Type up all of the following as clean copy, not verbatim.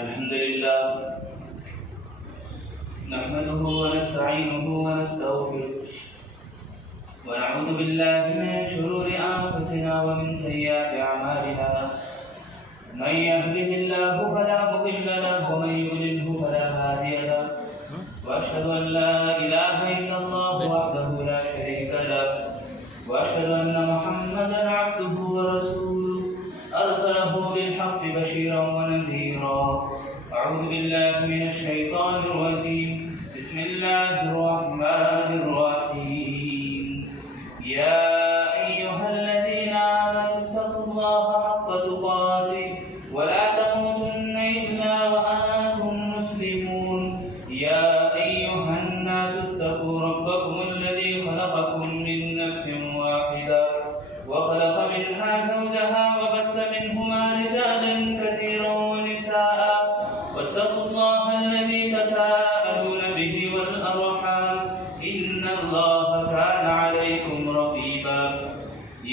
الحمد لله نحمده ونستعينه ونستغفره ونعوذ بالله من شرور أنفسنا ومن سيئات أعمالنا من يهده الله فلا مضل له ومن يضلله فلا هادي له وأشهد أن لا إله إلا الله وحده لا شريك له وأشهد أن محمدا عبده ورسوله أرسله بالحق بشيرا ونذيرا. أعوذ بالله من الشيطان الرجيم. بسم الله الرحمن الرحيم. يا أيها الذين آمنوا اتقوا الله حق تقاته ولا تموتن إلا وأنتم مسلمون. يا أيها الناس اتقوا ربكم الذي خلقكم من نفس واحدة وخلق منها زوجها وبث منهما رجالا كثيرا ونساء واتقوا الله الذي تساءلون به والأرحام إن الله كان عليكم رقيبا.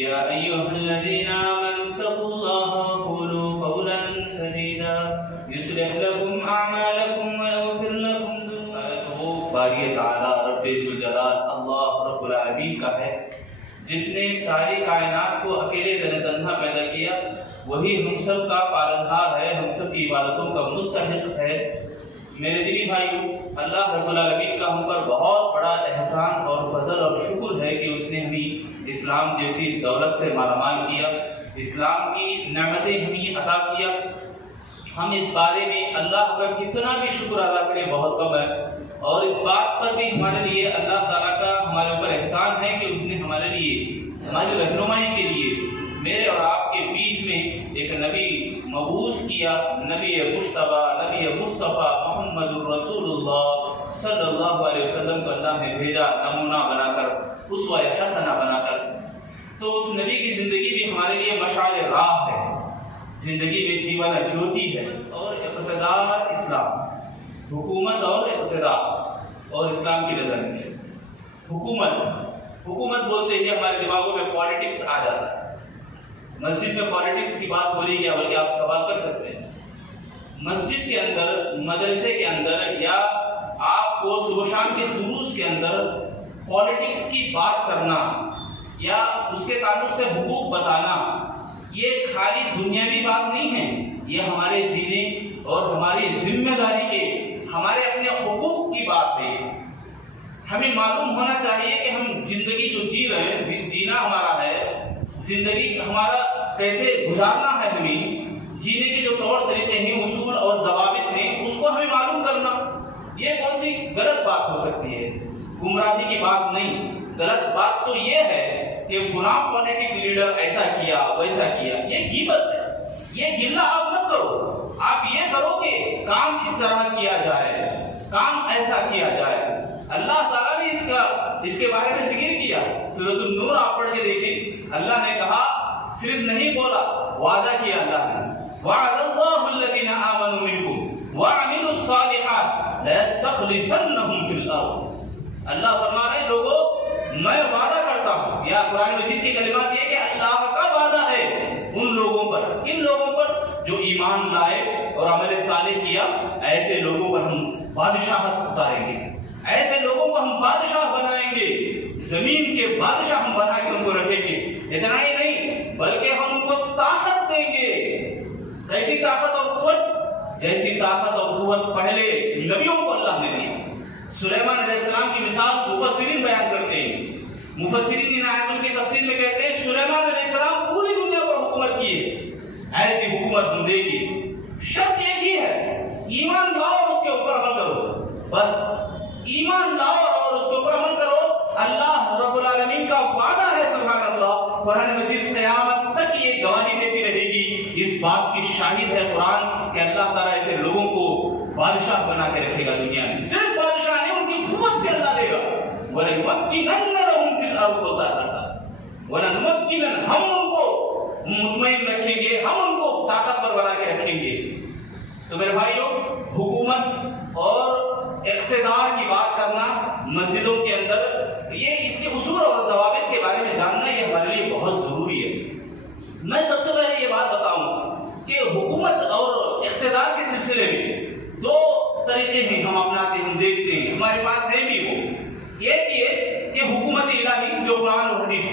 يا أيها الذين آمنوا اتقوا الله وقولوا قولا سديدا يصلح لكم أعمالكم ويغفر لكم ذنوبكم. باری تعالی رب ذوالجلال اللہ رب العالمین کا ہے جس نے ساری کائنات کو اکیلے تنہا پیدا کیا. وہی ہم سب کا پالنہار ہے, ہم سب کی عبادتوں کا مستحق ہے. میرے دلی بھائیو, اللہ رب العالمین کا ہم پر بہت بڑا احسان اور فضل اور شکر ہے کہ اس نے ہمیں اسلام جیسی دولت سے مالامال کیا, اسلام کی نعمتیں ہمیں عطا کیا. ہم اس بارے میں اللہ کا کتنا بھی شکر ادا کریں بہت کم ہے, اور اس بات پر بھی ہمارے لیے اللہ تعالیٰ کا ہمارے اوپر احسان ہے کہ اس نے ہمارے لیے ہماری رہنمائی کے لیے میرے اور آپ کے بیچ میں ایک نبی مبعوث کیا, نبی مصطفیٰ محمد الرسول اللہ صلی اللہ علیہ وسلم کو اللہ نے بھیجا نمونہ بنا کر, اسوہ حسنہ بنا کر. تو اس نبی کی زندگی بھی ہمارے لیے مشعل راہ ہے, زندگی میں جیون جیوتی ہے. اور اقتدار اسلام, حکومت اور اقتدار اور اسلام کی نظر میں حکومت بولتے ہی ہمارے دماغوں میں پالیٹکس آ جاتا ہے. مسجد میں پالیٹکس کی بات ہو رہی ہے, بلکہ آپ سوال کر سکتے ہیں مسجد کے اندر, مدرسے کے اندر, یا آپ کو صبح شام کے دروس کے اندر پالیٹکس کی بات کرنا یا اس کے تعلق سے حقوق بتانا, یہ خالی دنیاوی بات نہیں ہے, یہ ہمارے جینے اور ہماری ذمہ داری کے, ہمارے اپنے حقوق کی بات ہے. ہمیں معلوم ہونا چاہیے کہ ہم زندگی جو جی رہے ہیں, جینا ہمارا ہے, زندگی ہمارا کیسے گزارنا ہے, ہمیں جینے کے جو طور طریقے ہیں, اصول اور ضوابط ہیں, اس کو ہمیں معلوم کرنا. یہ کون سی غلط بات ہو سکتی ہے؟ گمراہی کی بات نہیں. غلط بات تو یہ ہے کہ فلاں پولیٹک لیڈر ایسا کیا ویسا کیا, یہ غیبت ہے. یہ گلہ آپ مت کرو, آپ یہ کرو کہ کام اس طرح کیا جائے, کام ایسا کیا جائے. اللہ تعالیٰ نے اس کے بارے میں ذکر کیا. سورۃ النور آپ پڑھ کے دیکھیں, اللہ نے کہا, صرف نہیں بولا, وعدہ کیا اللہ نے, وعد اللہ الذین آمنوا منکم وعملوا الصالحات لَيَسْتَخْلِفَنَّهُمْ فِي الْأَرْضِ. اللہ فرما رہے ہیں لوگوں, میں وعدہ کرتا ہوں, یا قرآن مجید کی کلمات یہ کہ اللہ کا وعدہ ہے ان لوگوں پر, کن لوگوں پر؟ جو ایمان لائے اور عمل صالح کیا, ایسے لوگوں پر ہم بادشاہت اتاریں گے, ایسے لوگوں کو ہم بادشاہ بنائیں گے, زمین کے بادشاہ ہم بنا کے ان کو رکھیں گے. اتنا ہی نہیں بلکہ ہم ان کو طاقت دیں گے. کیسی طاقت اور قوت؟ جیسی طاقت اور قوت پہلے نبیوں کو اللہ نے دی. سلیمان علیہ السلام کی مثال مفسرین بیان کرتے ہیں. مفسرین ان آیاتوں کی تفسیر میں کہتے ہیں سلیمان علیہ السلام پوری دنیا پر حکومت کی, ایسی حکومت ہم دیں گے. شرط ایک ہی ہے, ایمان لاؤ اور اس کے اوپر عمل کرو. بس ایمان لاؤ اور اس کے اوپر عمل کرو. اللہ رب العالمین کا وعدہ ہے, سبحان اللہ. قرآن مجید قیامت تک یہ گواہی دیتی رہے گی, اس بات کی شاہد ہے قرآن کہ اللہ تعالیٰ ایسے لوگوں کو بادشاہ بنا کے رکھے گا دنیا میں. صرف بادشاہ نہیں, ان کی قوت بھی اللہ دے گا. وَلَنُمَكِّنَنَّ لَهُمْ فِي الْأَرْضِ وَلَنُمَكِّنَنَّ, ہم ان کو مطمئن رکھیں گے, ہم ان کو طاقتور بنا کے رکھیں گے. تو میرے بھائیو, حکومت اور اقتدار کی بات کرنا مسجدوں کے اندر, یہ اس کے اصول اور ضوابط کے بارے میں جاننا یہ ہمارے لیے بہت ضروری ہے. میں سب سے پہلے یہ بات بتاؤں کہ حکومت اور اقتدار اقتدار کے سلسلے میں دو طریقے ہیں ہم اپناتے ہیں، ہم دیکھتے ہیں، ہمارے پاس ہے بھی وہ. ایک یہ کہ حکومت الہی جو قرآن اور حدیث،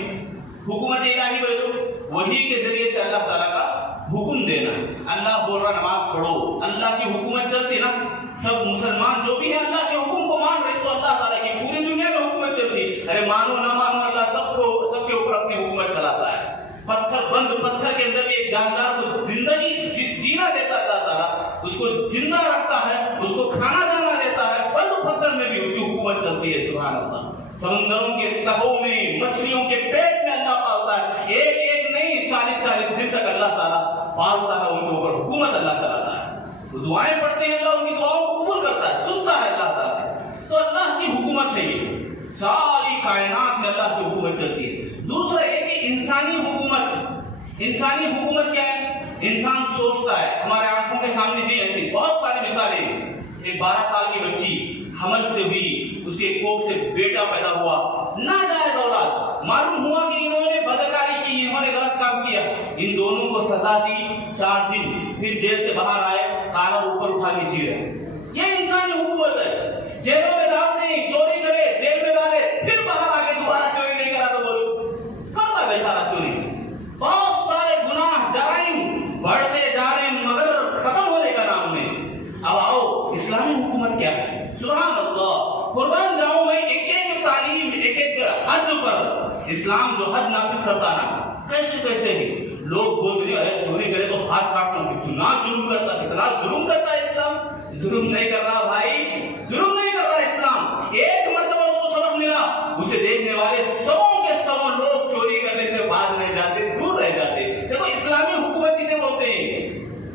حکومت الہی بولے تو وحی کے ذریعے سے اللہ تعالیٰ کا حکم دینا. اللہ بول رہا نماز پڑھو، اللہ کی حکومت چلتی نا. سب مسلمان جو بھی ہیں اللہ کے حکم کو مان رہے تو اللہ تعالیٰ کی پوری دنیا میں حکومت چلتی. ارے مانو نہ مانو اللہ سب کے اوپر اپنی حکومت چلاتا ہے. پتھر بند پتھر کے اندر بھی ایک جاندار کو زندگی جینا دیتا اللہ تعالیٰ، اس کو زندہ رکھتا ہے، اس کو کھانا جانا دیتا ہے. بند پتھر میں بھی اس کی حکومت چلتی ہے. سبحان اللہ. سمندروں کے تہوں میں، مچھلیوں کے پیٹ میں اللہ پالتا ہے. ایک ایک نہیں 40 دن تک اللہ تعالیٰ پالتا ہے، ان کے اوپر حکومت اللہ چلاتا ہے. تو دعائیں پڑھتے ہیں اللہ ان کی دعاؤں کو قبول کرتا ہے، سنتا ہے اللہ تعالیٰ. تو اللہ کی حکومت ہے یہ، ساری کائنات میں اللہ کی حکومت چلتی ہے. دوسرا یہ کہ انسانی حکومت. انسانی حکومت کیا ہے؟ انسان سوچتا ہے. ہمارے آنکھوں کے سامنے بھی ایسی بہت ساری مثالیں ہیں. ایک 12 سال کی بچی حمل سے ہوئی، اس کے کوکھ سے بیٹا پیدا ہوا، ناجائز اولاد. معلوم ہوا کہ انہوں نے بدکاری کی، انہوں نے غلط کام کیا. ان دونوں کو سزا دی 4 دن، پھر جیل سے باہر آئے، کالا اوپر اٹھا کے جی رہے. یہ انسانی حکومت ہے. جیلوں میں ڈالتے ہیں، چوری کرے جیل میں ڈالے، پھر باہر آ کے دوبارہ چوری نہیں کرا تو بولو کرتا بیچارہ چوری. بہت سارے گناہ جرائم بڑھتے جا رہے ہیں مگر ختم ہونے کا نام نہیں. اب آؤ اسلامی حکومت کیا ہے؟ سبحان اللہ. قربان جاؤں میں ایک ایک تعلیم، ایک ایک حد پر اسلام جو حد نافذ کرتا نا، کیسے ہی لوگ بول رہے ہیں چوری کرے تو ہاتھ کاٹنا. کتنا ظلم کرتا، کتنا ظلم کرتا ہے اسلام. ظلم نہیں کر رہا بھائی، ظلم نہیں کر رہا اسلام. ایک مرتبہ اس کو سبق ملا، اسے دیکھنے والے سبوں کے سبوں لوگ چوری کرنے سے باز نہیں جاتے، دور رہ جاتے. دیکھو اسلامی حکومت کسے بولتے ہیں.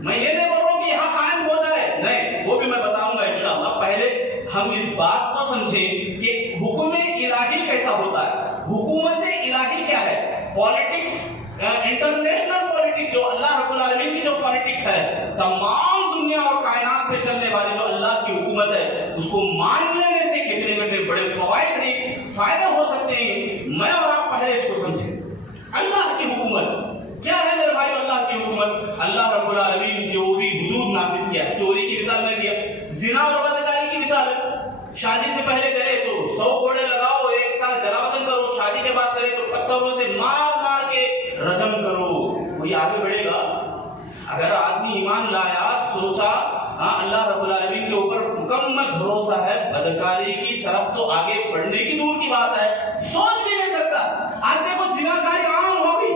میں یہ نہیں بول رہا ہوں کہ یہاں قائم ہو جائے، نہیں، وہ بھی میں بتاؤں گا انشاءاللہ. پہلے ہم اس بات کو سمجھیں کہ حکم الہی کیسا ہوتا ہے. حکومت الہی کیا ہے؟ پالیٹکس، انٹرنیشنل پالیٹکس، جو اللہ رب العالمین کی جو پالیٹکس ہے، تمام دنیا اور کائنات پہ چلنے والی جو اللہ کی حکومت ہے، اس کو مان لینے سے کتنے میں بڑے فائدے ہو سکتے ہیں. میں اور آپ پہلے اس کو سمجھیں. اللہ کی حکومت کیا ہے میرے بھائی؟ اللہ کی حکومت اللہ رب العالمین جو بھی حدود نافذ کیا. چوری کی مثال میں دیا، زنا اور بدکاری کی مثال ہے. شادی سے پہلے کرے تو 100 گھوڑے لگاؤ، 1 سال جلا وطن کرو. شادی کے بعد کرے تو پتھروں سے مار کے رجم کرو. کوئی آگے بڑھے گا؟ اگر آدمی ایمان لایا، سوچا اللہ رب العالمین کے اوپر مکمل بھروسہ ہے، بدکاری کی طرف تو آگے بڑھنے کی دور کی بات ہے، سوچ بھی نہیں سکتا. آج دیکھو زناکاری عام ہو گئی،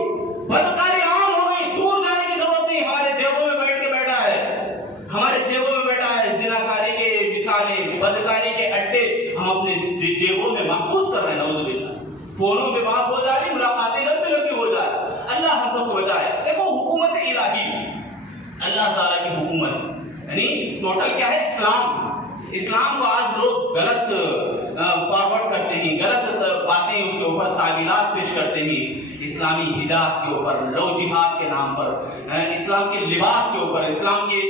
بدکاری عام ہو گئی، دور جانے کی ضرورت نہیں. ہمارے جیبوں میں بیٹھا ہے، ہمارے جیبوں میں بیٹھا ہے. زناکاری کے مثالیں، بدکاری کے اڈے ہم اپنے جیبوں میں محفوظ کر رہے ہیں. نعوذ باللہ. فونوں پہ بات ہو جا رہی، ملاقاتیں لمبی ہو جائے. اللہ ہم سب کو بچائے. دیکھو حکومت الہی، اللہ تعالیٰ کی حکومت یعنی ٹوٹل کیا ہے؟ اسلام. اسلام کو آج لوگ غلط فارورڈ کرتے ہیں، غلط باتیں اس کے اوپر تعویلات پیش کرتے ہیں. اسلامی حجاز کے اوپر، لو جہاد کے نام پر، اسلام کے لباس کے اوپر، اسلام کے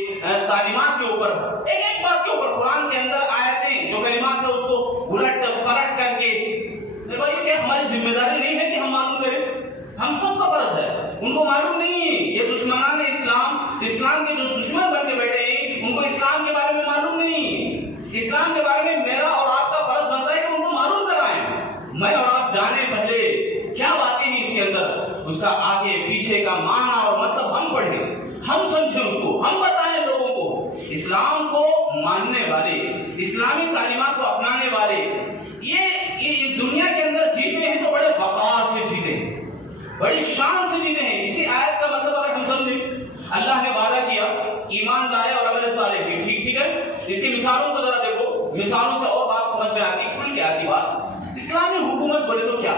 تعلیمات کے اوپر، ایک ایک بات کے اوپر قرآن کے اندر آیتیں جو کلمات ہیں اس کو الٹ پلٹ کر کے. بھائی کیا ہماری ذمہ داری نہیں ہے کہ ہم معلوم کریں؟ ہم سب کا فرض ہے. ان کو معلوم نہیں ہے. یہ دشمنان اسلام کے جو دشمن بن کے بیٹھے ہیں، ان کو اسلام کے بارے میں معلوم نہیں ہے. اسلام کے بارے میں میرا اور آپ کا فرض بنتا ہے کہ ان کو معلوم کرائیں. میں اور آپ جانیں پہلے کیا باتیں ہیں اس کے اندر، اس کا آگے پیچھے کا معنی اور مطلب ہم پڑھیں، ہم سمجھیں، اس کو ہم بتائیں لوگوں کو. اسلام کو ماننے والے، اسلامی تعلیمات کو اپنانے والے یہ دنیا کے اندر جیتے ہیں تو بڑے وقار سے جیتے ہیں، بڑی شان سے جیتے ہیں. اسی آیت کا مطلب اگر ہم سمجھیں، اللہ نے وعدہ کیا ایمان لائے اور عمل صالح کی. ٹھیک ہے. اس کی مثالوں کو ذرا دیکھو، مثالوں سے اور بات سمجھ میں آتی، کھل کے آتی بات. اسلامی حکومت بولے تو کیا؟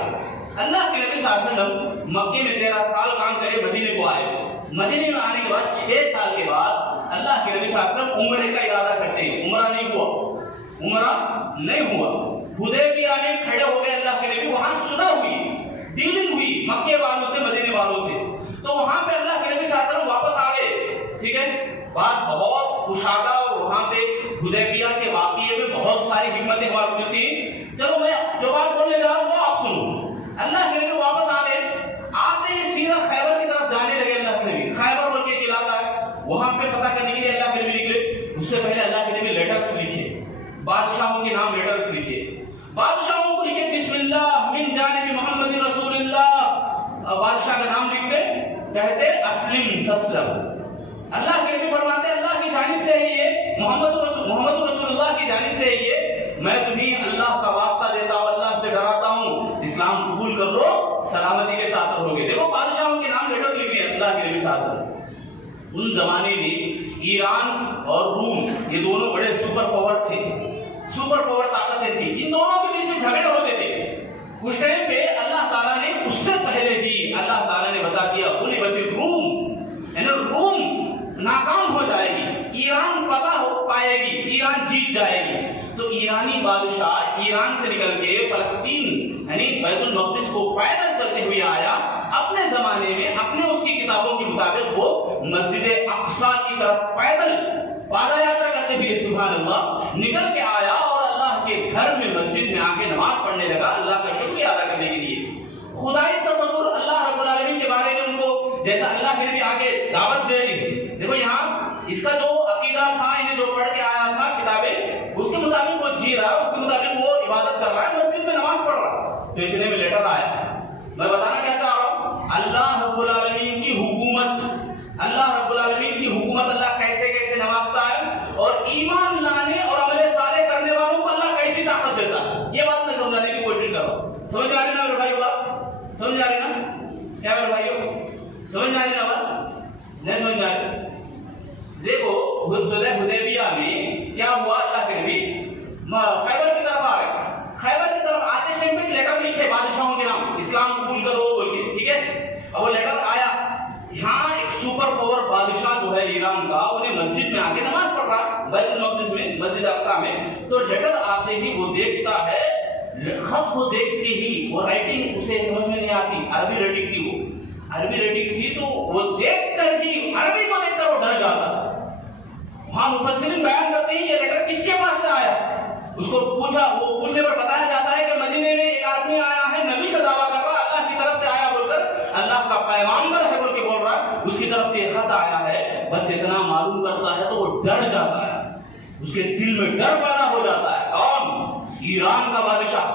اللہ کے نبی صلی اللہ علیہ وسلم مکے میں 13 سال کام کرے، مدینے کو آئے. مدینے میں آنے کے بعد 6 سال کے بعد اللہ کے نبی صلی اللہ علیہ وسلم عمرے کا ارادہ کرتے ہیں. عمرہ نہیں ہوا. حدیبیہ میں کھڑے ہو گئے اللہ کے نبی. وہاں صلح ہوئی، ڈیلنگ ہوئی مکے والوں سے، مدینے والوں سے. تو وہاں پہ اللہ کے نبی صلی اللہ علیہ وسلم واپس آ گئے. ٹھیک ہے. بات بہت کشادہ، اور وہاں پہ حدیبیہ کے واقعے میں بہت ساری حکمتیں معلوم تھیں. چلو میں جو بات بولنے جا رہا ہوں وہ آپ سنو. اللہ کے نبی واپس آ گئے. آتے ہی سیدھا خیبر کی طرف جانے لگے. اللہ کے نبی خیبر بول کے ایک علاقہ ہے، وہاں پہ پتہ کرنے کے لیے اللہ کے نبی نکلے. بادشاہوں کے نام لیٹرز لکھے، بادشاہوں کو لکھے بسم اللہ من جانب محمد رسول اللہ، بادشاہ کا نام لکھتے کہتے اسلم تسلم، اللہ کے نبی فرماتے اللہ کی جانب سے ہے یہ، محمد رسول اللہ کی جانب سے ہے یہ، میں تمہیں اللہ کا واسطہ دیتا ہوں، اللہ سے ڈراتا ہوں، اسلام قبول کر لو، سلامتی کے ساتھ رہو گے۔ دیکھو بادشاہوں کے نام لیٹر لکھے اللہ کے نبی صلی اللہ علیہ وسلم۔ ان زمانے میں ایران اور روم یہ دونوں بڑے سپر پاور تھے، سپر پاور طاقتیں تھیں، ان دونوں کے بیچ میں جھگڑے ہوتے تھے۔ اس ٹائم پہ اللہ تعالیٰ نے اس سے پہلے ہی اللہ تعالیٰ نے بتا دیا غلبت الروم، یعنی روم ناکام ہو جائے گی، ایران فتح ہو پائے گی، ایران جیت جائے گی۔ تو ایرانی بادشاہ ایران سے نکل کے فلسطین یعنی بیت المقدس کو پیدل چلتے ہوئے آیا، اپنے زمانے میں اپنے اس کی کتابوں کے مطابق وہ مسجد اقصی کی طرف پیدل پادا یاترا کرتے ہوئے سبحان اللہ نکل کے آیا اور اللہ کے گھر میں مسجد میں آ کے نماز پڑھنے لگا اللہ کا شکریہ ادا کرنے کے لیے۔ خدائی تصور اللہ رب العالمین کے بارے میں ان کو جیسا اللہ کے نبی آگے دعوت دے رہی، دیکھو یہاں اس کا جو عقیدہ تھا، انہیں جو پڑھ کے آیا تھا کتابیں، اس کے مطابق وہ جی رہا ہے، اس کے مطابق وہ عبادت کر رہا ہے، مسجد میں نماز پڑھ رہا ہے۔ تو اتنے میں لیٹر آیا، میں بتانا کیا چاہ رہا ہوں، اللہ رب العالمین کی حکومت، اللہ رب العالمین کی حکومت اللہ کیسے کیسے نوازتا ہے اور ایمان لانے اور عمل صالح کرنے والوں کو اللہ کیسی طاقت دیتا ہے، یہ بات میں سمجھانے کی کوشش کر رہا ہوں۔ سمجھ آ رہی نا میرے بھائی بات؟ سمجھ آ رہی نا کیا میرے بھائیو؟ سمجھ آ رہی نا بات؟ نہیں سمجھ آ رہی؟ دیکھو صلح حدیبیہ میں کیا ہوا، اللہ کے نبی خیبر کی طرف آ گئے، خیبر کی طرف آتے ٹائم پہ لیٹر لکھے بادشاہوں کے نام، اسلام قبول کرو بول کے، ٹھیک ہے؟ اب وہ لیٹر آیا، یہاں ایک سپر پاور بادشاہ جو ہے ایران کا، انہیں مسجد میں آ کے نماز پڑھ رہا بیت المقدس میں، مسجد اقصی میں، تو لیٹر آتے ہی وہ دیکھتا ہے، خط کو دیکھتے ہی وہ رائٹنگ اسے سمجھ میں نہیں آتی، عربی رائٹنگ تھی، وہ عربی رائٹنگ تھی، تو وہ دیکھ کر ہی عربی کو دیکھ کر وہ ڈر جاتا ہے۔ وہاں مفسرین بیان کرتے ہیں یہ لیٹر کس کے پاس سے آیا، اس کو پوچھا، وہ پوچھنے پر بتایا جاتا ہے کہ مدینے میں ایک آدمی آیا ہے، نبی کا دعویٰ کر رہا ہے، اللہ کی طرف سے آیا بول کر، اللہ کا پیغامبر ہے بول کے بول رہا ہے، اس کی طرف سے یہ خط آیا ہے، بس اتنا معلوم کرتا ہے تو وہ ڈر جاتا ہے، اس کے دل میں ڈر پیدا ہو جاتا ہے۔ کون؟ ایران کا بادشاہ،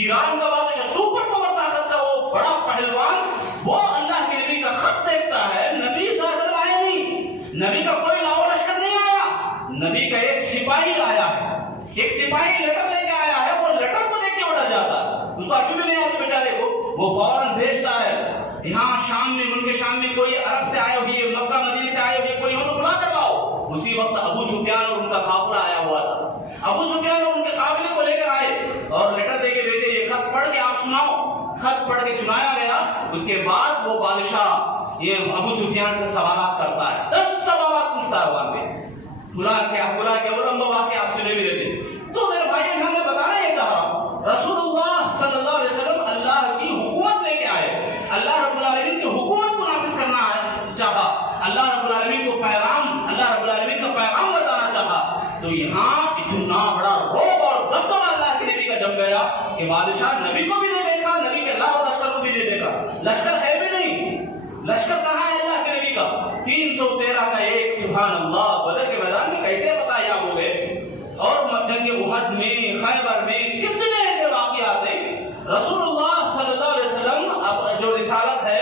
ایران کا بادشاہ سپر پاور طاقت کا وہ بڑا پہلوان، وہ اللہ کے نبی کا خط دیکھتا ہے، نبی صلی اللہ علیہ وسلم آئے نہیں، نبی کا کوئی لاؤ لشکر نہیں آیا، نبی کا ایک سپاہی آیا ہے، ایک سپاہی لیٹر لے کے آیا ہے، وہ لیٹر کو دیکھ کے وہ ڈر جاتا ہے، اس کو عربی بھی نہیں آتی بیچارے کو، وہ فوراً بھیجتا ہے یہاں شام میں، ملک شام میں کوئی عرب سے آئے ہوئے، مکہ مدینے سے آئے ہوئے کوئی ہو تو بلا کر لاؤ۔ اسی وقت ابو سفیان اور ان کا قافلہ آیا ہوا تھا، ابو سفیان اور ان کے قافلے کو لے کر آئے اور لیٹر دے کے بھیجے، یہ خط پڑھ کے آپ سناؤ، خط پڑھ کے سنایا گیا۔ اس کے بعد وہ بادشاہ یہ ابو سفیان سے سوالات کرتا ہے، 10 سوالات پوچھتا ہے وہاں پہ، بلا کے اور لمبا واقعہ آپ سنے بھی دیتے۔ تو میرے بھائی ہم نے بتانا یہ چاہ رہا ہوں، رسول اللہ صلی اللہ علیہ وسلم اللہ کی حکومت لے کے آئے، اللہ رب العالمین کی حکومت کو نافذ کرنا چاہا، اللہ رب العالمین کو پیغام، اللہ رب العالمین کا پیغام بتانا چاہا، تو یہاں اتنا بڑا روب اور دبدبہ اللہ کے نبی کا جم گیا کہ بادشاہ نبی کو بھی نہیں دیکھا، نبی کے لاؤ لشکر کو بھی نہیں دیکھا، لشکر ہے بھی نہیں، لشکر کہاں ہے اللہ کے نبی کا؟ 313 کا ایک، سبحان اللہ، بدر کے میدان میں کیسے پتہ یا ہو گئے، اور جنگ احد میں، خیبر میں کتنے ایسے واقعات ہیں۔ رسول اللہ صلی اللہ علیہ وسلم اب جو رسالت ہے،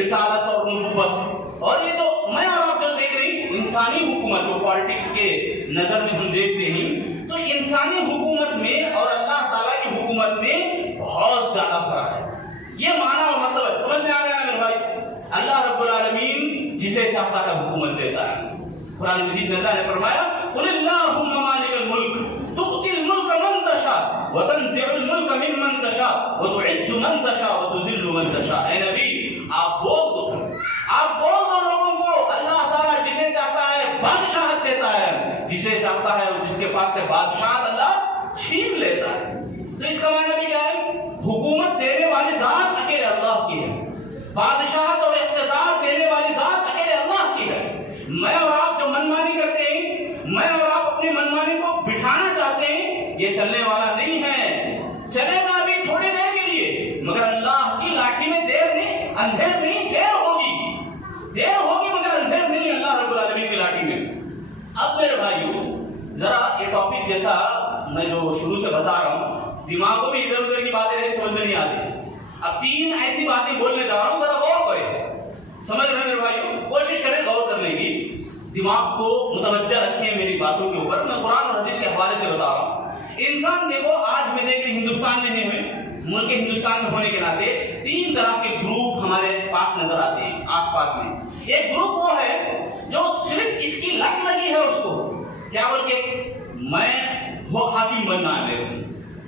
رسالت اور نبوت، اور یہ تو میں اور آپ جو دیکھ رہی انسانی حکومت جو پالیٹکس کے نظر میں ہم دیکھتے ہیں، تو انسانی حکومت میں اور اللہ تعالیٰ کی حکومت میں بہت زیادہ فرق ہے۔ یہ معنی اور مطلب ہے، سمجھ میں آ گیا میرے بھائی؟ اللہ رب العالمین جسے چاہتا ہے حکومت دیتا ہے۔ قرآن مجید میں اللہ نے فرمایا قل اللہم مالک الملک تؤتی الملک من تشاء وتنزع الملک ممن تشاء وتعز من تشاء وتذل من تشاء۔ اے نبی آپ بول دو لوگوں کو، اللہ تعالیٰ جسے چاہتا ہے بادشاہت دیتا ہے، جسے چاہتا ہے جس کے پاس سے بادشاہت اللہ چھین لیتا ہے۔ تو اس کا معنی بھی کیا ہے؟ حکومت دینے والی ذات اکیلے اللہ کی ہے، بادشاہت اور اقتدار دینے والی ذات اکیلے اللہ کی ہے۔ میں اور آپ جو منمانی کرتے ہیں، میں اور آپ اپنی منمانی کو بٹھانا چاہتے ہیں، یہ چلنے والا نہیں ہے، چلے گا ابھی تھوڑی دیر کے لیے، مگر اللہ کی لاٹھی میں دیر نہیں، اندھیر نہیں، دیر ہوگی مگر اندھیر نہیں اللہ رب العالمین کی لاٹھی میں۔ اب میرے بھائیو ذرا یہ ٹاپک جیسا میں جو شروع سے بتا رہا ہوں دماغ کو بھی ادھر ادھر کی باتیں سمجھ میں نہیں آتی. اب 3 ایسی باتیں بولنے جا رہا ہوں, ذرا غور کریں, سمجھ رہے ہیں میرے بھائیوں, کوشش کریں غور کرنے کی, دماغ کو متوجہ رکھیں میری باتوں کے اوپر. میں قرآن اور حدیث کے حوالے سے بتا رہا ہوں. انسان دیکھو آج میں دیکھ رہے ہندوستان میں نہیں ہوئے, ملک ہندوستان میں ہونے کے ناطے 3 طرح کے گروپ ہمارے پاس نظر آتے ہیں آس پاس میں. ایک گروپ وہ ہے جو صرف اس کی لت لگی ہے اس کو کیا بول کے میں وہ حاکم بننا ہے,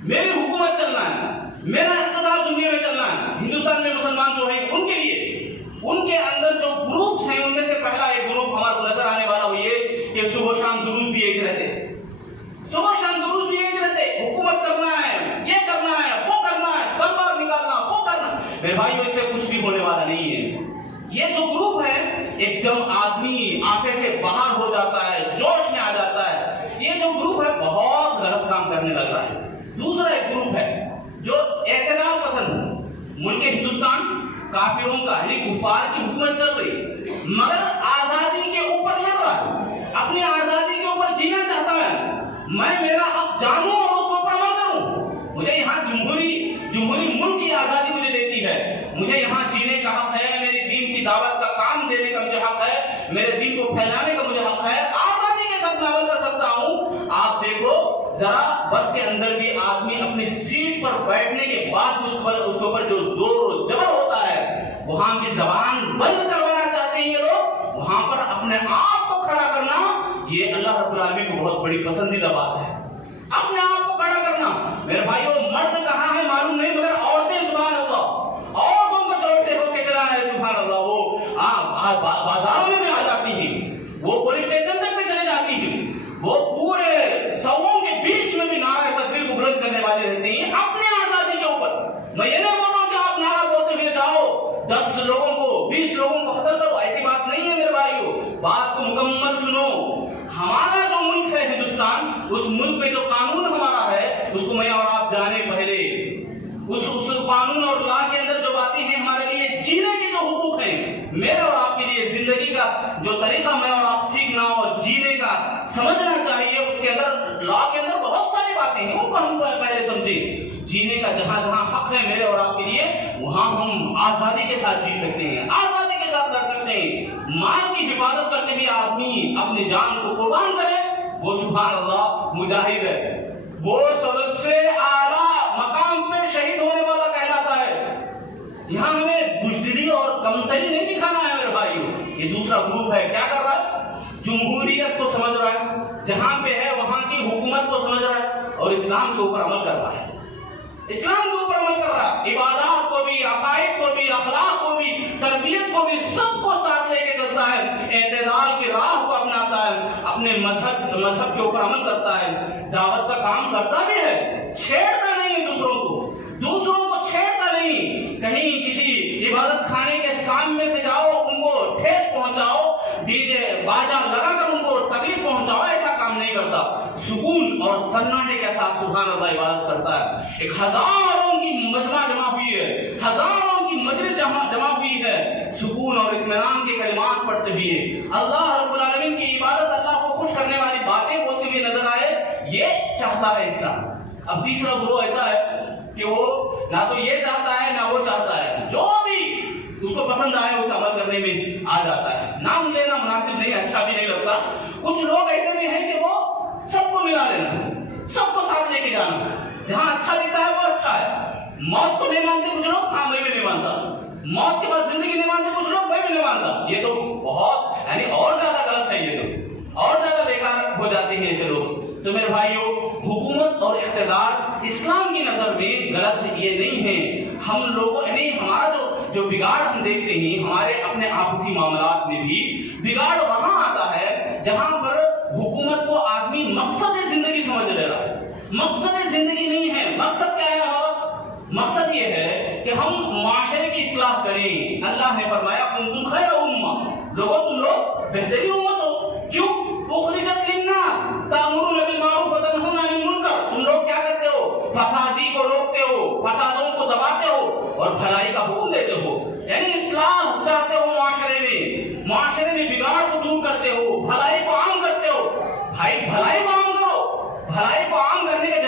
میری حکومت چلنا ہے, میرا اقتدار دنیا میں چلنا ہے. ہندوستان میں مسلمان جو ہیں ان کے لیے ان کے اندر جو گروپس ہیں ان میں سے پہلا ایک گروپ ہمارے کو نظر آنے والا وہ یہ کہ صبح شام درود بھی ایک رہتے, صبح شام درود بھی ایک رہتے, حکومت کرنا ہے, یہ کرنا ہے, وہ کرنا ہے, تلوار نکالنا, وہ کرنا. میرے بھائیو اس سے کچھ بھی ہونے والا نہیں ہے. یہ جو گروپ ہے ایک دم آدمی آنکھیں سے باہر ہو جاتا ہے, جوش میں آ جاتا ہے. یہ جو گروپ ہے بہت غلط کام کرنے لگ رہا ہے. دوسرا ایک گروپ ہے جو اعتدال پسند, ملک ہندوستان کافروں کا یعنی کفار کی حکومت چل رہی مگر آزادی کے اوپر لڑ رہا ہے, اپنی آزادی کے اوپر جینا چاہتا ہے. میں میرا حق جانوں اور اس کو اوپر عمل کروں. مجھے یہاں جمہوری ملک کی آزادی مجھے دیتی ہے, مجھے یہاں جینے کا حق ہے, میرے دین کی دعوت کا کام دینے کا مجھے حق ہے, میرے دین کو پھیلانے کا مجھے حق ہے, آزادی کے ساتھ میں عمل کر سکتا ہوں. آپ دیکھو ذرا بس کے اندر بھی آدمی اپنی سیٹ پر بیٹھنے کے بعد اس کے اوپر جو زور و جبر ہوتا ہے, وہاں کی زبان بند کروانا چاہتے ہیں یہ لوگ, وہاں پر اپنے آپ کو کھڑا کرنا یہ اللہ رب العالمین کو بہت بڑی پسندیدہ بات ہے. اپنے آپ کو کھڑا کرنا. میرے بھائیو مرد کہاں ہے معلوم نہیں مگر عورتیں سبحان اللہ, عورتوں کو جوڑتے ہو کے چلا ہے سبحان اللہ, وہ بازاروں میں بھی آ جاتی ہیں, وہ پولیس اسٹیشن تک بھی چلے جاتی ہیں, وہ پورے سووں کے بیچ میں بھی نعرہ تکبیر کو بلند کرنے والے رہتے ہیں اپنے آزادی کے اوپر. میں یہ نہیں بول رہا ہوں کہ آپ نعرہ بولتے ہوئے جاؤ 10 لوگوں کو 20 لوگوں کو قتل کرو, ایسی بات نہیں ہے میرے بھائیو. بات کو مکمل سنو. ہمارا جو ملک ہے ہندوستان, اس ملک میں جو قانون ہمارا ہے اس کو میں اور آپ جانے پہلے, اس قانون اور لا کے اندر جو باتیں ہیں ہمارے لیے جینے کے جو حقوق ہیں, میرے اور آپ کے لیے زندگی کا جو طریقہ میں اور آپ سیکھنا اور جینے کا سمجھنا چاہیے, اس کے اندر لا کے اندر بہت ساری باتیں ہیں, ان کو ہم پہلے سمجھیں. جینے کا جہاں جہاں حق ہے میرے اور آپ کے لیے وہاں ہم آزادی کے ساتھ جی سکتے ہیں, آزادی کے ساتھ لڑ سکتے ہیں. مال کی حفاظت کرتے بھی آدمی اپنی جان کو قربان کرے, وہ سبحان اللہ مجاہد ہے, وہ سب سے اعلیٰ مقام پہ شہید ہونے والا کہلاتا ہے. یہاں ہمیں بزدلی اور کمتری نہیں دکھانا ہے میرے بھائیو. یہ دوسرا گروپ ہے کیا کر رہا ہے, جمہوریت کو سمجھ رہا ہے, جہاں پہ ہے وہاں کی حکومت کو سمجھ رہا ہے اور اسلام کے اوپر عمل کر رہا ہے, اسلام کے اوپر عمل کر رہا ہے. عبادات کو بھی, عقائد کو بھی, اخلاق کو بھی, تربیت کو بھی, سب کو ساتھ لے کے چلتا ہے, اعتدال کی راہ کو اپناتا ہے, اپنے مذہب کے اوپر عمل کرتا ہے, دعوت کا کام کرتا بھی ہے, چھیڑتا نہیں ہے دوسروں کو چھیڑتا نہیں. کہیں کسی عبادت خانے کے سامنے سے جاؤ ان کو ٹھیس پہنچاؤ, ڈی جے باجا لگا کر ان کو تکلیف پہنچاؤ, ایسا کام نہیں کرتا. سکون اور سناٹے کے ساتھ سبحان اللہ عبادت کرتا ہے. ایک ہزاروں کی مجمع جمع ہوئی ہے, ہزاروں کی مجلس جمع ہوئی ہے, سکون اور اطمینان کے کلمات پڑھتے ہوئے اللہ رب العالمین کی عبادت, اللہ کو خوش کرنے والی باتیں بولتے ہوئے نظر آئے, یہ چاہتا ہے اسلام. اب تیسرا گروہ ایسا ہے کہ وہ نہ تو یہ چاہتا ہے نہ وہ چاہتا ہے, جو بھی اس کو پسند آئے اسے عمل کرنے میں آ جاتا ہے. نام لینا مناسب نہیں, اچھا بھی نہیں لگتا. کچھ لوگ ایسے بھی ہیں کہ وہ سب کو ملا لینا, سب کو ساتھ لے کے جانا, جہاں اچھا لگتا ہے وہ اچھا ہے. موت کو نہیں مانتے کچھ لوگ, ہاں میں بھی نہیں مانتا. موت کے بعد زندگی نہیں مانتے کچھ لوگ, میں بھی نہیں مانتا. یہ تو بہت یعنی اور زیادہ غلط ہے, یہ تو اور زیادہ بیکار ہو جاتے ہیں ایسے لوگ. تو میرے بھائیو حکومت اور اقتدار اسلام کی نظر میں غلط یہ نہیں ہے. ہم لوگوں یعنی ہمارا جو بگاڑ ہم دیکھتے ہیں ہمارے اپنے آپسی معاملات میں بھی بگاڑ وہاں آتا ہے جہاں پر حکومت کو آدمی مقصد زندگی سمجھ لے رہا ہے. مقصد زندگی نہیں ہے. مقصد کیا ہے ہمارا؟ مقصد یہ ہے کہ ہم معاشرے کی اصلاح کریں. اللہ نے فرمایا کنتم خیر امہ, لوگوں تم لوگ بہترین امت ہو. کیوں؟ اخرجت للناس تأمرون بالمعروف وتنهون عن المنکر. تم لوگ کیا کرتے ہو؟ فسادی کو روکتے ہو, فسادوں کو دباتے ہو اور بھلائی کا حکم دیتے ہو. یعنی اصلاح چاہتے ہو معاشرے میں بگاڑ کو دور کرتے ہو, بھلائی کو عام کرتے ہو. بھائی بھلائی کو عام کرو. بھلائی کو عام کرنے کے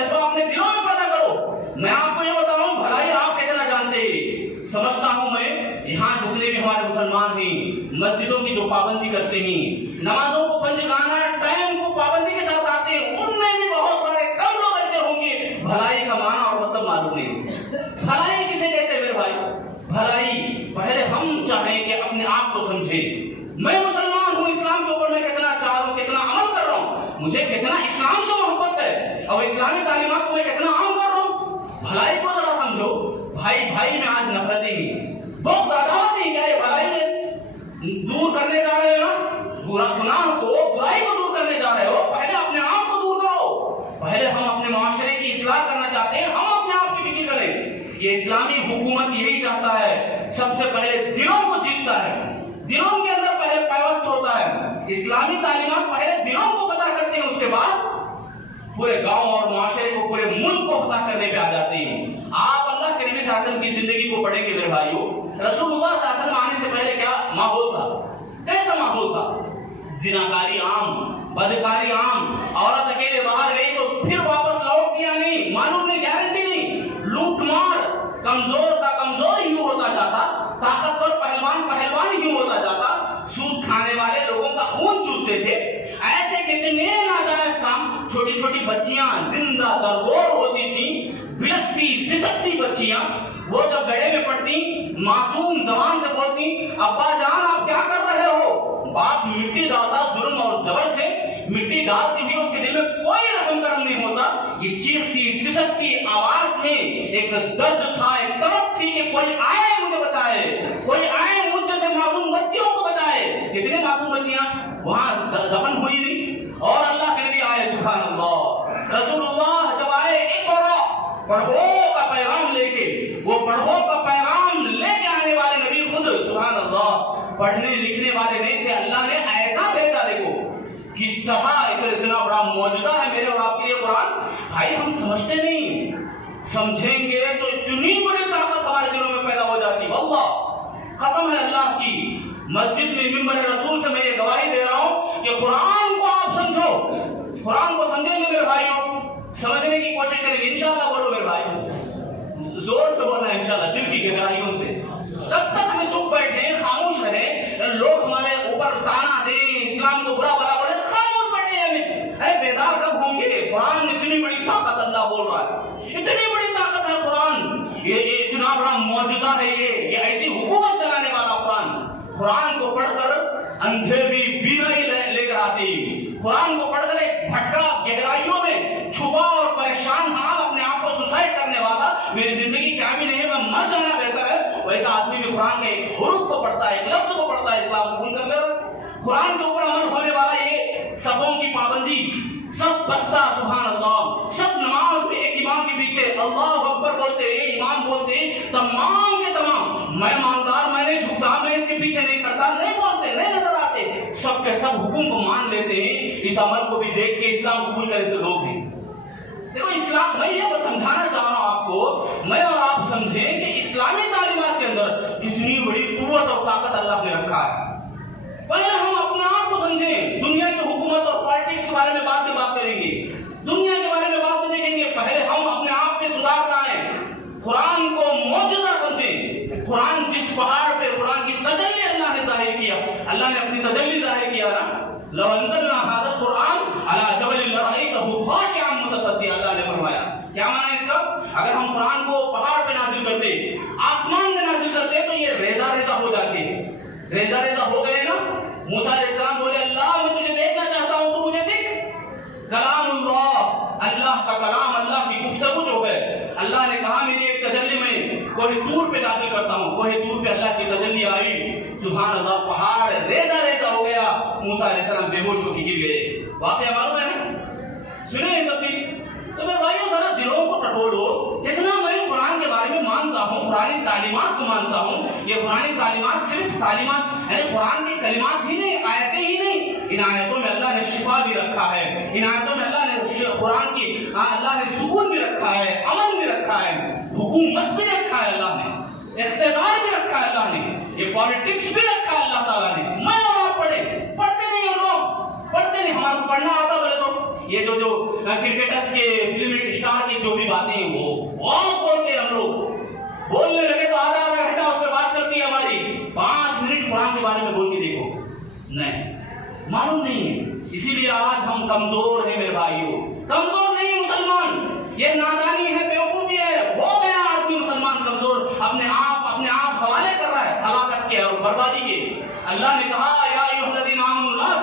مجھے کتنا اسلام سے محبت ہے اور اسلامی تعلیمات کو میں کتنا عام کر رہا ہوں. بھلائی کو ذرا سمجھو. بھائی بھائی میں آج نفرتیں ہی بہت زیادہ ہوتی ہیں. کیا یہ بھلائی ہے؟ دور کرنے جا رہے ہو گناہ کو, برائی کو دور کرنے جا رہے ہو. پہلے اپنے آپ کو دور کرو. پہلے ہم اپنے معاشرے کی اصلاح کرنا چاہتے ہیں, ہم اپنے آپ کی فکر کریں. یہ اسلامی حکومت یہی چاہتا ہے, سب سے پہلے دلوں کو جیتتا ہے, دلوں کے اندر پہلے پیوست ہوتا ہے. اسلامی تعلیمات پہلے دلوں کو فتح کرتے ہیں, اس کے بعد پورے گاؤں اور معاشرے کو, پورے ملک کو فتح کرنے پہ آ جاتے ہیں. آپ اللہ کے نبی صلی اللہ علیہ وسلم کی زندگی کو پڑھیں گے میرے بھائیوں. رسول اللہ صلی اللہ علیہ وسلم آنے سے پہلے کیا ماحول تھا, کیسا ماحول تھا؟ زناکاری عام, بدکاری عام. عورت اکیلے باہر گئی تو پھر واپس لوٹ دیا نہیں, معلوم نہیں, گارنٹی نہیں. لوٹ مار, کمزور کا کمزور ہی ہوتا جاتا, طاقتور پہلوان پہلوان ہی ہوتا جاتا. سود کھانے والے لوگوں کا خون چوستے تھے. ایسے کتنے ناجائز کام. چھوٹی چھوٹی بچیاں زندہ درگور ہوتی تھیں, بلکتی سسکتی بچیاں. وہ جب گڑھے میں پڑتی, معصوم زبان سے بولتی, ابا جان آپ کیا کر رہے ہو؟ باپ مٹی ڈالتا ظلم اور جبر سے, مٹی ڈالتی ہوئی اس کے دل میں کوئی رحم کرم نہیں ہوتا. یہ چیختی سسکتی آواز میں ایک درد تھا, ایک تڑپ تھی کہ کوئی آئے مجھے بچائے, کوئی آئے مجھ جیسے معصوم بچیوں کو بچائے. کتنے معصوم بچیاں وہاں دفن ہوئی نہیں, اور اللہ کے نبی آئے. سبحان اللہ. رسول اللہ جب آئے, ایک پڑھو کا پیغام لے کے, وہ پڑھو کا پیغام لے کے آنے والے نبی خود سبحان اللہ پڑھنے لکھنے والے نہیں تھے. اللہ نے ایسا بھیجا, دیکھو کس طرح اتنا بڑا معجزہ ہے میرے اور آپ کے لیے قرآن. بھائی ہم سمجھتے نہیں, سمجھیں گے تو اتنی بڑی طاقت ہمارے دلوں میں پیدا ہو جاتی. اللہ قسم ہے اللہ کی, مسجد میں منبر رسول سے میں یہ گواہی دے رہا ہوں کہ قرآن کو آپ سمجھو. قرآن کو سمجھیں گے میرے بھائیوں, سمجھنے کی کوشش کریں گے انشاءاللہ. بولو میرے بھائی, زور سے بولنا ہے انشاءاللہ, دل کی گہرائیوں سے. جب تک ہمیں چپ بیٹھے, خاموش رہے, لوگ ہمارے اوپر تانا دیں, اسلام کو برا بلا بولے, خاموش بیٹھے ہمیں. اے بیدار کب ہوں گے؟ قرآن میں اتنی بڑی طاقت اللہ بول رہا ہے, اتنی بڑی طاقت ہے قرآن. یہ اتنا بڑا معجزہ ہے, یہ ایسی حکومت چلانے والا قرآن. قرآن کو پڑھ کر اندھے بھی بینائی لے کر آتے. قرآن کو پڑھ کر ایک بھٹکا گہرائیوں میں چھپا اور پریشان حال اپنے آپ کو سوسائڈ کرنے والا, میری زندگی کیا بھی نہیں ہے, میں مر جانا بہتر ہے, ویسا آدمی بھی قرآن کے ایک حروف کو پڑھتا ہے, ایک لفظ کو پڑھتا ہے, اسلام قبول کر لے. قرآن کے اوپر عمل ہونے والا یہ صفوں کی پابندی, سب بستہ سبحان اللہ, سب نماز میں ایک امام کے پیچھے اللہ اکبر بولتے ہیں, امام بولتے ہیں, تمام کے تمام. میں مالدار, میں نہیں جھکتا, میں اس کے پیچھے نہیں کرتا, نہیں بولتے, نہیں نظر آتے, سب کے سب حکم کو مان لیتے ہیں. اس عمل کو بھی دیکھ کے اسلام قبول کرے سے لوگ ہیں. دیکھو اسلام, میں یہ سمجھانا چاہ رہا ہوں آپ کو, میں اور آپ سمجھیں کہ اسلامی تعلیمات کے اندر کتنی بڑی قوت اور طاقت اللہ نے رکھا ہے. پہلے ہم اپنے آپ کو سمجھیں. دنیا کی حکومت اور پالیٹکس کے بارے میں بات کریں گے, دنیا کے بارے میں بات دیکھیں گے. پہلے ہم اپنے آپ پہ سدھار لائیں, قرآن کو معجزہ سمجھیں. قرآن جس پہاڑ پہ قرآن کی تجلی اللہ نے ظاہر کیا, اللہ نے اپنی تجلی ظاہر کیا نا, لو انزلنا هذا القرآن على جبل لرأيته خاشعا متصدعا. اللہ نے فرمایا, کیا معنی اس کا؟ اگر ہم قرآن کو پہاڑ پہ نازل کرتے, آسمان میں نازل کرتے, تو یہ ریزہ ریزہ ہو جاتے. ریزہ ریزہ ہو گئے نا. موسیٰ علیہ السلام بولے, اللہ میں تجھے دیکھنا چاہتا ہوں, تو مجھے دیکھ. کلام اللہ, اللہ کا کلام, اللہ کی گفتگو جو ہے, اللہ نے کہا میری ایک تجلی میں کوہ طور پہ نازل کرتا ہوں. کوہ طور پہ اللہ کی تجلی آئی, سبحان اللہ, پہاڑ ریزہ ریزہ ہو گیا. موسیٰ علیہ السلام بے ہوش ہو کے گر گئے. واقعہ معلوم ہے نا, سنے یہ سب بھی. تو میرے بھائیوں ذرا دلوں کو ٹٹولو. جتنا میں قرآن کے بارے میں مانتا ہوں, قرآن تعلیمات کو مانتا ہوں, یہ قرآن تعلیمات صرف تعلیمات یعنی قرآن کی کلمات ہی نہیں, آیتیں ہی نہیں. ان آیتوں میں اللہ نے شفا بھی رکھا ہے, ان آیتوں میں اللہ نے قرآن کی اللہ نے سکون بھی رکھا ہے, امن بھی رکھا ہے, حکومت بھی رکھا ہے اللہ نے, اقتدار بھی رکھا ہے اللہ نے, یہ پالیٹکس بھی رکھا ہے اللہ تعالیٰ نے. میں اور آپ پڑھتے نہیں, ہم لوگ پڑھتے نہیں. ہمارا پڑھنا آتا بولے تو یہ جو کرکٹرز کے فلم اسٹار کی جو بھی باتیں ہیں وہ بہت بولتے ہیں. ہم لوگ بولنے لگے تو آدھا گھنٹہ اس پہ بات چلتی ہے ہماری. 5 منٹ قرآن کے بارے میں بول کے دیکھو, نہیں معلوم نہیں ہے. اسی لیے آج ہم کمزور ہیں میرے بھائیوں, کمزور نہیں مسلمان. یہ نادانی ہے, بیوقوفی ہے. ہو گیا آدمی مسلمان کمزور, اپنے آپ حوالے کر رہا ہے ہلاکت کے اور بربادی کے. اللہ نے کہا یا ایھا الذین آمنوا لا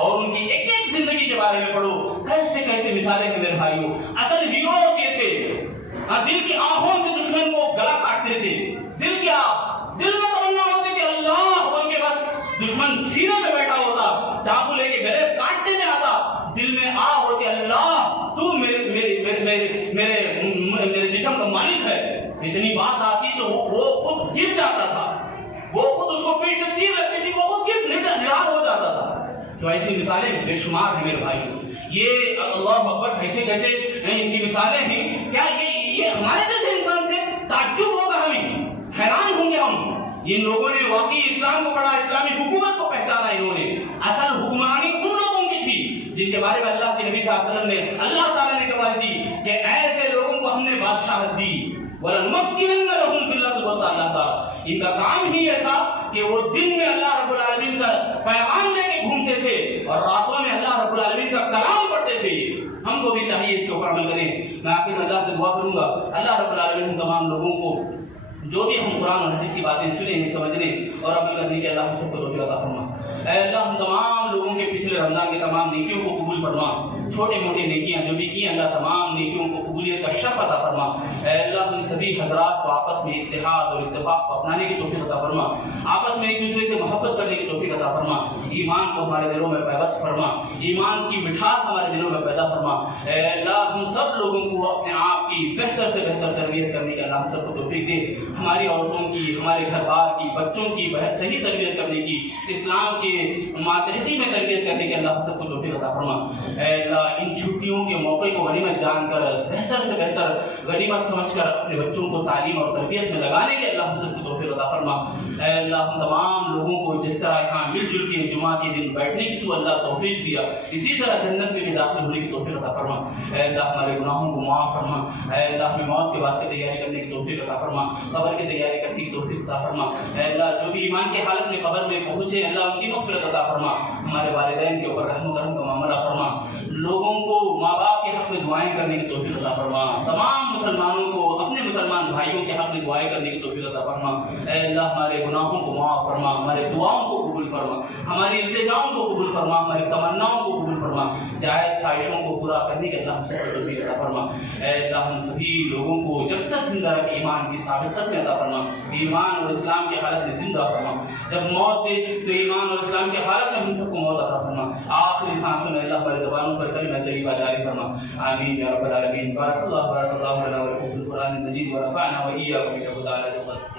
اور ان کی ایک ایک زندگی کے بارے میں پڑھو. کیسے کیسے مثالیں ہیں میرے بھائیوں. اصل ہیروز یہ تھے دل کی آنکھوں سے دشمن کو گلا کاٹتے تھے. دل کیا دل میں تمنا ہوتی کہ اللہ بول کے بس دشمن سینے پہ بیٹھا ہوتا, چاقو لے کے گلے کاٹنے میں آتا, دل میں آ ہوتی اللہ تو میرے جسم کا مالک ہے. اتنی بات آتی تو وہ خود گر جاتا تھا, وہ خود اس کو پیٹ سے تیر لگتی تھی, وہ خود گر نڈار ہو جاتا تھا. تو ایسی مثالیں بے شمار ہیں میرے بھائی. یہ اللہ اکبر کیسے کیسے ان کی مثالیں ہیں. کیا یہ ہمارے جیسے انسان تھے؟ تعجب ہوگا, ہمیں حیران ہوں گے ہم. ان لوگوں نے واقعی اسلام کو پڑھا, اسلامی حکومت کو پہچانا. انہوں نے اصل حکمرانی ان لوگوں کی تھی جن کے بارے میں اللہ کے نبی صلی اللہ علیہ وسلم نے, اللہ تعالیٰ نے گواہی دی کہ ایسے لوگوں کو ہم نے بادشاہت دی. وَلَنُمَكِّنَنَّ لَهُمْ فِي الْأَرْضِ بولتا اللہ تعالیٰ. ان کا کام ہی یہ تھا کہ وہ دن میں اللہ رب العالمین کا پیغام لے کے گھومتے تھے اور راتوں میں اللہ رب العالمین کا کلام پڑھتے تھے. ہم کو بھی چاہیے اس کے اوپر عمل کریں. میں آخر میں اللہ سے دعا کروں گا اللہ رب العالمین تمام لوگوں کو جو بھی ہم قرآن اور حدیث کی باتیں سنیں, سمجھنے اور عمل کرنے کے اللہ ہم سب کو توفیق عطا فرما. اے اللہ ہم تمام لوگوں کے پچھلے رمضان کے تمام نیکیوں کو قبول فرما. چھوٹے موٹے نیکیاں جو بھی کی اللہ تمام نیکیوں کو قبولیت کا شرف عطا فرما. اے اللہ ہم سبھی حضرات کو آپس میں اتحاد اور اتفاق کو اپنانے کی توفیق عطا فرما. آپس میں ایک دوسرے سے محبت کرنے کی توفیق عطا فرما. ایمان کو ہمارے دلوں میں پیوست فرما. ایمان کی مٹھاس ہمارے دلوں میں پیدا فرما. اے اللہ ہم سب لوگوں کو اپنے آپ کی بہتر سے بہتر تربیت کرنے کی اللہ ہم سب کو توفیق دے. ہماری عورتوں کی, ہمارے گھر بار کی, بچوں کی صحیح تربیت کرنے کی, اسلام کے ماتحتی میں تربیت کرنے کے اللہ سب کو توفیق عطا فرما. اے اللہ ان چھٹیوں کے موقع کو غنیمت جان کر, بہتر سے بہتر غنیمت سمجھ کر اپنے بچوں کو تعلیم اور تربیت میں لگانے کے اللہ سب کو توفیق عطا فرما. اے اللہ ہم تمام لوگوں کو جس طرح یہاں مل جل کے جمعہ کے دن بیٹھنے کی تو اللہ توفیق دیا, اسی طرح جنت میں بھی داخل ہونے کی توفیق عطا فرما. اے اللہ ہمارے گناہوں کو معاف فرما. اے اللہ ہمیں موت کے واسطے تیاری کرنے کی توفیق عطا فرما, قبر کی تیاری کرنے کی توفیق عطا فرما. اے اللہ جو بھی ایمان کی حالت میں قبر میں پہنچے اللہ ان کی مغفرت عطا فرما. ہمارے والدین کے اوپر رحم و کرم کا معاملہ فرما. لوگوں کو ماں باپ کے حق میں دعائیں کرنے کی توفیق عطا فرما. تمام مسلمانوں کو اپنے مسلمان بھائیوں کے حق میں دعائیں کرنے کی توفیق عطا فرما. اے اللہ ہمارے گناہوں کو معاف فرما, ہمارے دعاؤں کو قبول فرما, ہماری التجاؤں کو قبول فرما, ہماری تمناؤں کو قبول فرما. جائز خواہشوں کو پورا کرنے کے اللہ ہم سب کو توفیق عطا فرما. اے اللہ ہم سبھی لوگوں کو جب تک زندہ رکھ ایمان کی ثابت میں عطا فرما. ایمان اور اسلام کی حالت میں زندہ فرما. جب موت دے تو ایمان اور اسلام کی حالت میں ہم سب کو موت عطا فرما. آخری سانسوں میں اللہ ہماری زبانوں پر کلمہ طیبہ جاری فرما. آمین یا رب العالمین. بارک اللہ لنا و لکم فی القرآن المجید ورفعنا وإياكم بحفظ